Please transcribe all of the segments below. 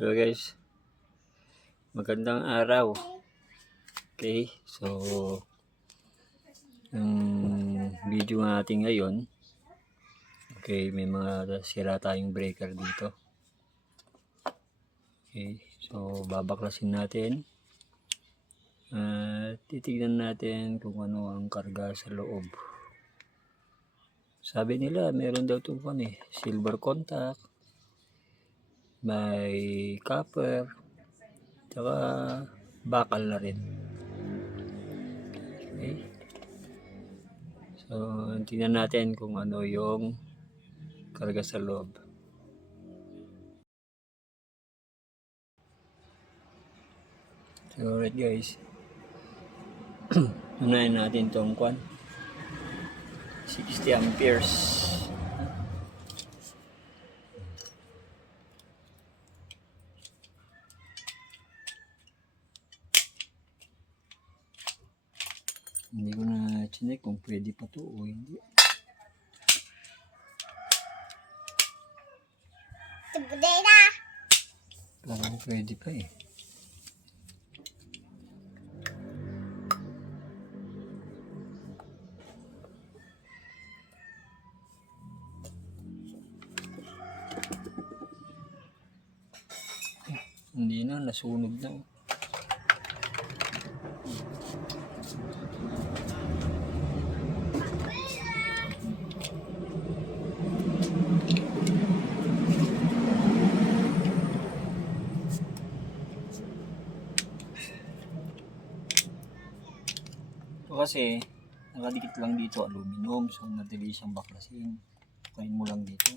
Hello guys, magandang araw. Okay, so yung video natin ngayon, okay, may mga sira tayong breaker dito. Okay, so babaklasin natin at titignan natin kung ano ang karga sa loob. Sabi nila meron daw itong silver contact, may copper, tsaka bakal na rin. Okay. So, tingnan natin kung ano yung karga sa loob. So, alright guys. Unahin natin itong 60 amperes. Hindi ko na chinek kung pwede pa to o hindi. Parang pwede pa eh. Hindi na, nasunog na. So kasi, nakadikit lang dito aluminum, so madali siyang baklasin. Kain mo lang dito.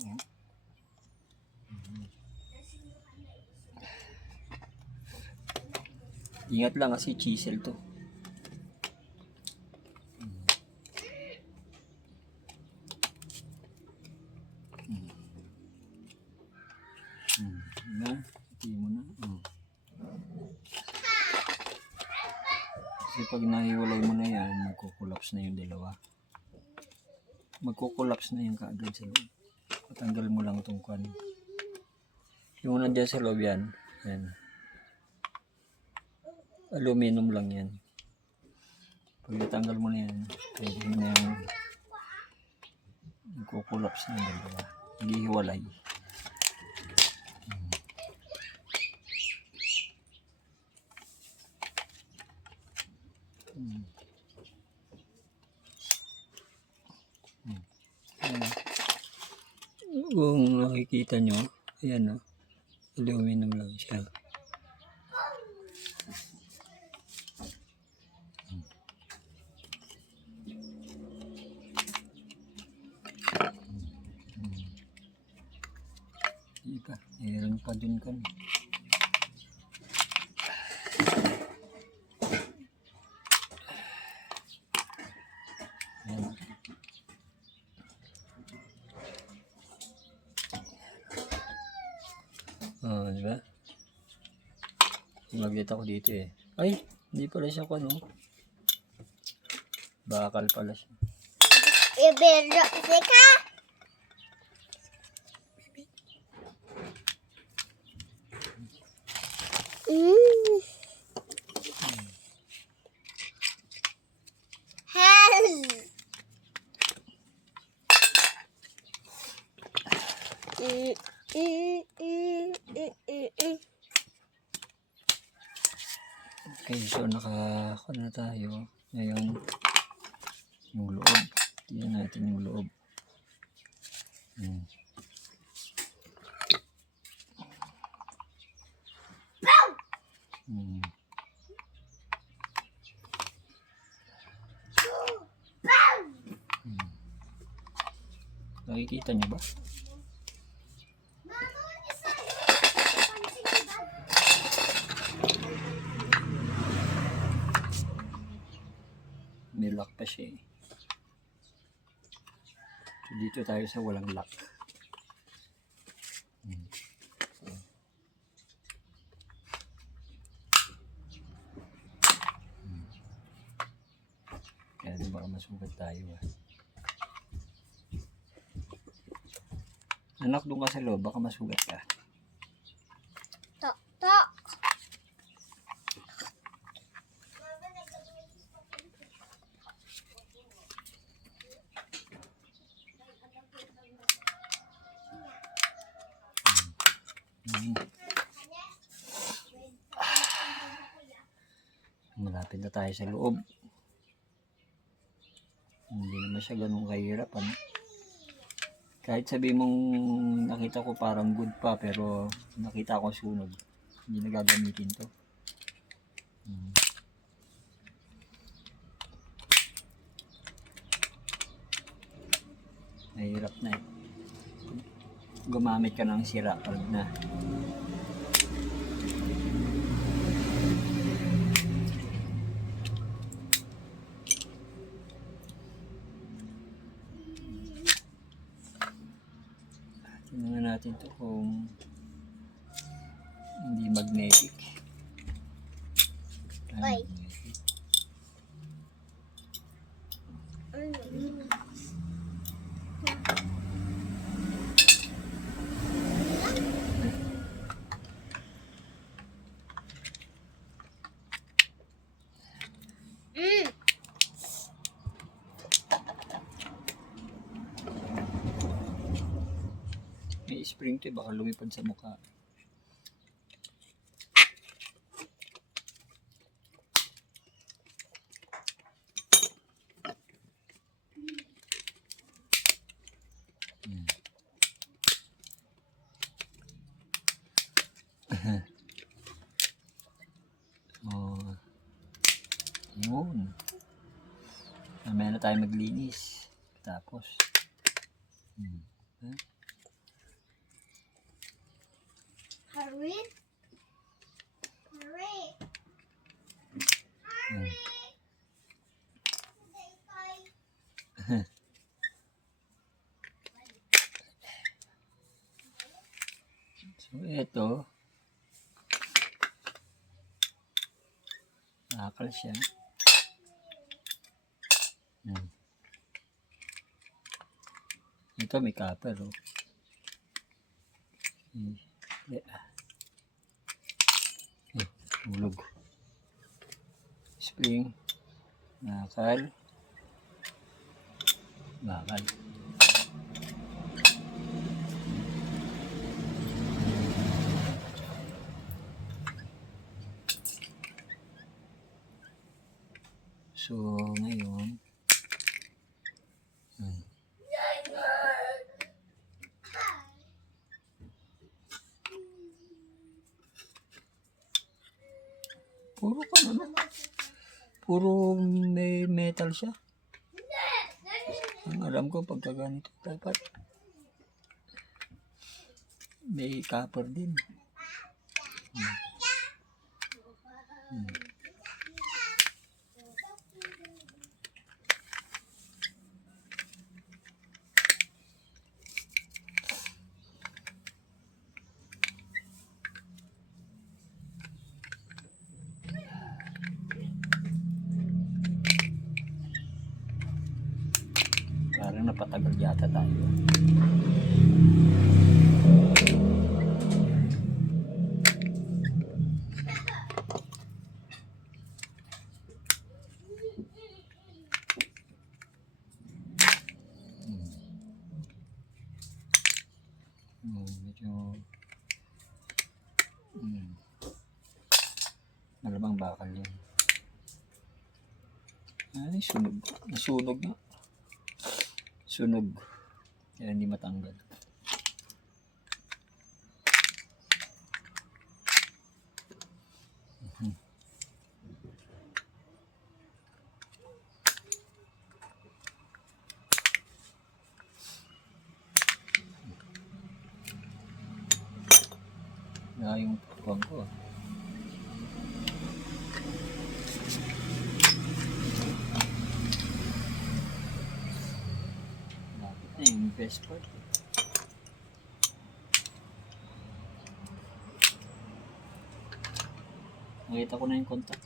Ingat lang kasi chisel to. Hindi mo na. Kasi pag nahiwalay mo na yan, magkukulaps na yung dalawa. Magkukulaps na yung kaagad sa loob. Patanggal mo lang itong kwan. Yung nandiyan sa loob yan. Yan. Aluminum lang yan. Pag natanggal mo na yan, pwede mo na yung magkukulaps na yung dalawa. Naghihiwalay. Kung nakikita nyo, ayan o, aluminum lang siya. Diba, meron pa dun kami. Oh, diba? Maglit ako dito eh. Ay, hindi pala siya kung ano. Bakal pala siya. Ibero ka? Okay, so naka na tayo. Ngayon, yung loob. Tingnan natin yung loob. Nakikita niyo ba? May lock pa siya eh. So, dito tayo sa walang lock. Kaya di baka masugat tayo Anak, doon ka sa loob, baka masugat ka. Tak. Hmm. Malapit na tayo sa loob. Hindi naman siya ganun kahirap, ano? Kahit sabi mong nakita ko parang good pa, pero nakita ko sunog. Hindi na gagamitin to. Hmm. Mahirap na eh. Gumamit ka ng sira pag na. Tingnan natin to kung hindi magnetic. Ay. Magnetic. May spring to, baka lumipad sa mukha. Oh, yun. Mamaya na tayo maglinis. Tapos, Hurry. Hurry. so ito, nakakal siya. Ito may copper, oh. Hulog. Spring, nakakal, bakal. So, ngayon, puro ka ano? Puro may metal siya. Ang alam ko pagka ganito dapat may copper din. Parang napatagal yata tayo. Medyo malamang bakal yun. Ay, sunog. Nasunog na. Sunog. Kaya hindi matanggal. Kaya yung pagkuhan ko. Lapit na yung best part. Nakita ko na yung contact.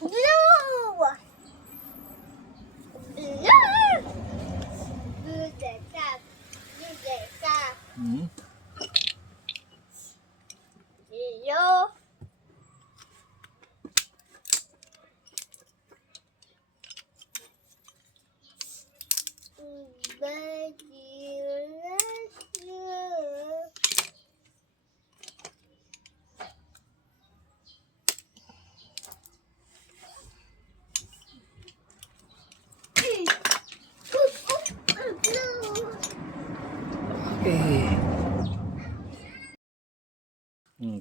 Blue. Blue. Blue the top. Hmm? Yo. Okay.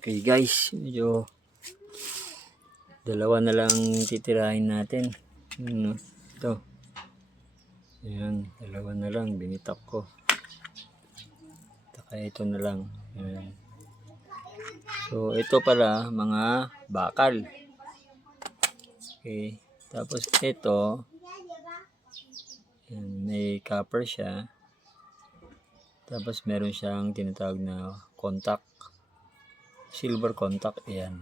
Okay guys, medyo dalawa na lang titirahin natin. Ito. Ayan, dalawa na lang binitak ko. Taka ito na lang. Ayan. So ito pala mga bakal. Okay. Tapos ito, ayan, may copper siya. Tapos meron siyang tinatawag na contact. Silver contact. Ayan.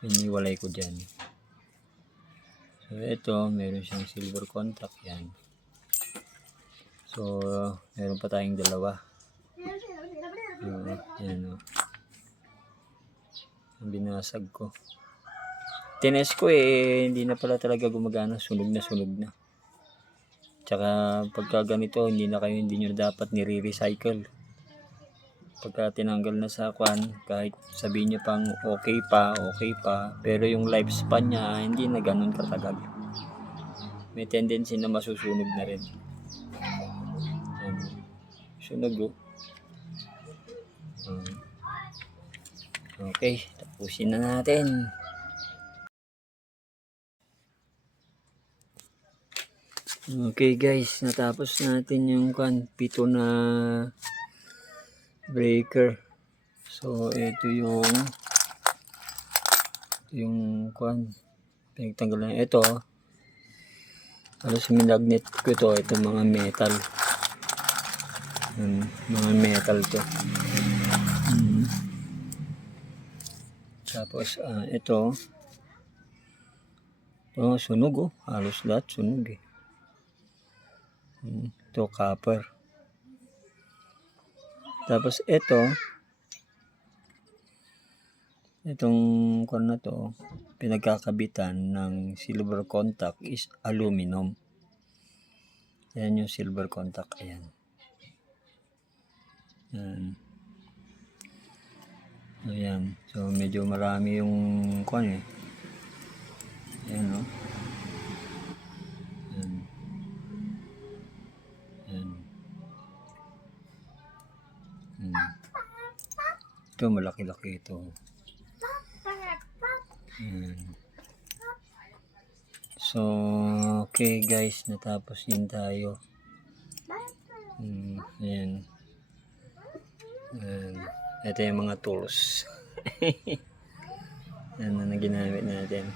Iniwalay ko dyan. So ito, meron siyang silver contact. Yan. So, meron pa tayong dalawa. Yan o. Ang binasag ko. Tines ko hindi na pala talaga gumagana. Sunog na sunog na. Tsaka pagka ganito, hindi nyo dapat nire-recycle. Pagka tinanggal na sa kwan, kahit sabihin nyo pang okay pa. Pero yung lifespan niya, hindi na ganun katagal. May tendency na masusunog na rin. Sunog. Okay, tapusin na natin. Okay guys, natapos natin yung 7 na breaker. So ito yung pinagtanggal na ito. Halos minagnet ko ito mga metal. Mga metal to. Tapos ito sunog halos lahat sunog ito copper. Tapos itong kwan na to, pinagkakabitan ng silver contact is aluminum. Yan yung silver contact. Ayan. Ayan. So medyo marami yung kwan Ayan o. Ito malaki-laki ito. So okay guys, natapos din tayo. Ayan. Ito yung mga tools. Yan na ginamit natin.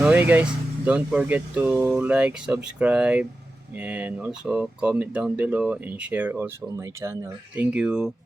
Okay guys, don't forget to like, subscribe, and also comment down below and share also my channel. Thank you.